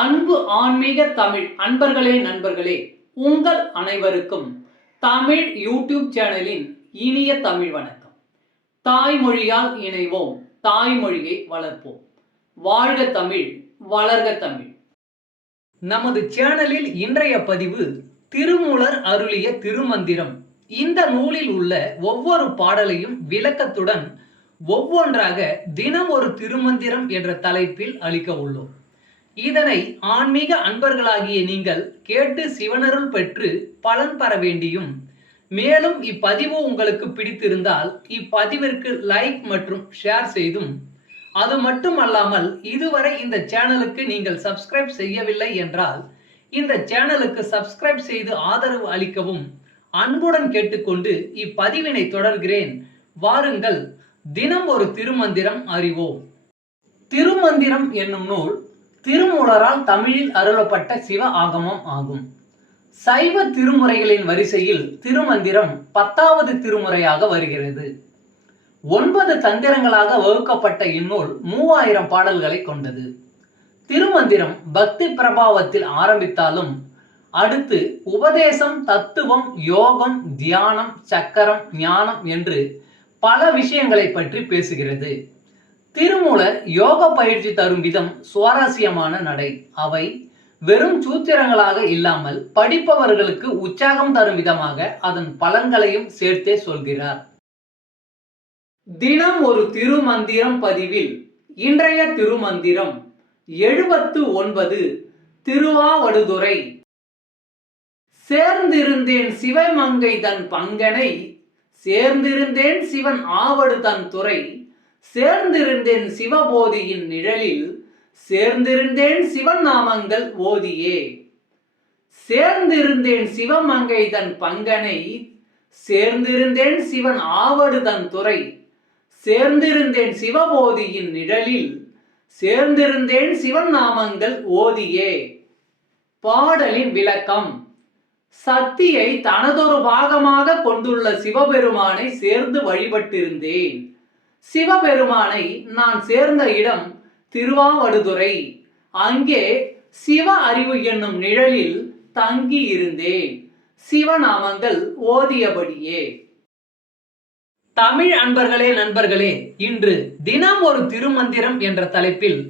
அன்பு ஆன்மீக தமிழ் அன்பர்களே நண்பர்களே, உங்கள் அனைவருக்கும் தமிழ் யூடியூப் சேனலின் இனிய தமிழ் வணக்கம். தாய்மொழியால் இணைவோம், தாய்மொழியை வளர்ப்போம். வாழ்க தமிழ், வளர்க தமிழ். நமது சேனலில் இன்றைய பதிவு திருமூலர் அருளிய திருமந்திரம். இந்த நூலில் உள்ள ஒவ்வொரு பாடலையும் விளக்கத்துடன் ஒவ்வொன்றாக தினம் ஒரு திருமந்திரம் என்ற தலைப்பில் அளிக்க உள்ளோம். இதனை ஆன்மீக அன்பர்களாகிய நீங்கள் கேட்டு சிவனருள் பெற்று பலன் பெற வேண்டியும், மேலும் இப்பதிவு உங்களுக்கு பிடித்திருந்தால் இப்பதிவிற்கு லைக் மற்றும் ஷேர் செய்தும், அது மட்டுமல்லாமல் இதுவரை இந்த சேனலுக்கு நீங்கள் சப்ஸ்கிரைப் செய்யவில்லை என்றால் இந்த சேனலுக்கு சப்ஸ்கிரைப் செய்து ஆதரவு அளிக்கவும் அன்புடன் கேட்டுக்கொண்டு இப்பதிவினை தொடர்கிறேன். வாருங்கள், தினம் ஒரு திருமந்திரம் அறிவோம். திருமந்திரம் என்னும் நூல் திருமூலரால் தமிழில் அருளப்பட்ட சிவ ஆகமம் ஆகும். சைவ திருமுறைகளின் வரிசையில் திருமந்திரம் 10வது திருமுறையாக வருகிறது. 9 தந்திரங்களாக வகுக்கப்பட்ட இந்நூல் 3000 பாடல்களை கொண்டது. திருமந்திரம் பக்தி பிரபாவத்தில் ஆரம்பித்தாலும் அடுத்து உபதேசம், தத்துவம், யோகம், தியானம், சக்கரம், ஞானம் என்று பல விஷயங்களை பற்றி பேசுகிறது. திருமூலர் யோக பயிற்சி தரும் விதம் சுவாரஸ்யமான நடை. அவை வெறும் சூத்திரங்களாக இல்லாமல் படிப்பவர்களுக்கு உற்சாகம் தரும் விதமாக அதன் பலன்களையும் சேர்த்தே சொல்கிறார். தினம் ஒரு திருமந்திரம் பதிவில் இன்றைய திருமந்திரம் 79. திருவாவடுதுறை. சேர்ந்திருந்தேன் சிவமங்கை தன் பங்கனை, சேர்ந்திருந்தேன் சிவன் ஆவடு தன் துறை, சேர்ந்திருந்தேன் சிவபோதியின் நிழலில், சேர்ந்திருந்தேன் சிவன் நாமங்கள் ஓதியே. சேர்ந்திருந்தேன் சிவமங்கை தன் பங்கனை, சேர்ந்திருந்தேன் சிவன் ஆவடு தன் துறை, சேர்ந்திருந்தேன் சிவபோதியின் நிழலில், சேர்ந்திருந்தேன் சிவன் நாமங்கள் ஓதியே. பாடலின் விளக்கம். சக்தியை தனதொரு பாகமாக கொண்டுள்ள சிவபெருமானை சேர்ந்து வழிபட்டிருந்தேன். சிவபெருமானை நான் சேர்ந்த இடம் திருவாவடுதுறை. அங்கே சிவ அறிவு என்னும் நிழலில் தங்கி இருந்தேன், சிவநாமங்கள் ஓதியபடியே. தமிழ் அன்பர்களே நண்பர்களே, இன்று தினம் ஒரு திருமந்திரம் என்ற தலைப்பில்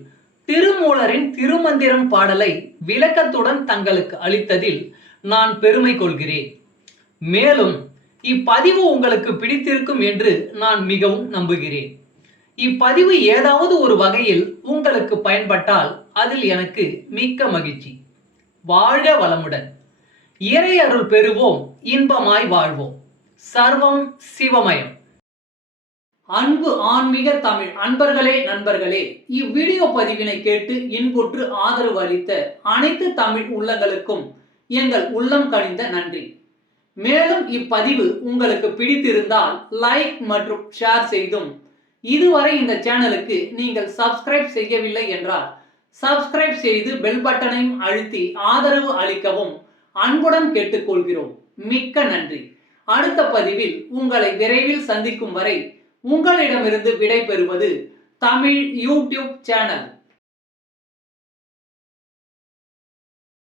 திருமூலரின் திருமந்திரம் பாடலை விளக்கத்துடன் தங்களுக்கு அளித்ததில் நான் பெருமை கொள்கிறேன். மேலும் இப்பதிவு உங்களுக்கு பிடித்திருக்கும் என்று நான் மிகவும் நம்புகிறேன். இப்பதிவு ஏதாவது ஒரு வகையில் உங்களுக்கு பயன்பட்டால் அதில் எனக்கு மிக்க மகிழ்ச்சி. வாழ்க வளமுடன். இறை அருள் பெறுவோம், இன்பமாய் வாழ்வோம். சர்வம் சிவமயம். அன்பு ஆன்மீக தமிழ் அன்பர்களே நண்பர்களே, இவ்வீடியோ பதிவினை கேட்டு இன்புற்று ஆதரவு அளித்த அனைத்து தமிழ் உள்ளங்களுக்கும் எங்கள் உள்ளம் கனிந்த நன்றி. மேலும் இப்பதிவு உங்களுக்கு பிடித்திருந்தால் லைக் மற்றும் ஷேர் செய்தும், இதுவரை இந்த சேனலுக்கு நீங்கள் சப்ஸ்கிரைப் செய்யவில்லை என்றால் சப்ஸ்கிரைப் செய்து பெல் பட்டனையும் அழுத்தி ஆதரவு அளிக்கவும் அன்புடன் கேட்டுக்கொள்கிறோம். மிக்க நன்றி. அடுத்த பதிவில் உங்களை விரைவில் சந்திக்கும் வரை உங்களிடமிருந்து விடை பெறுவது தமிழ் யூடியூப் சேனல்.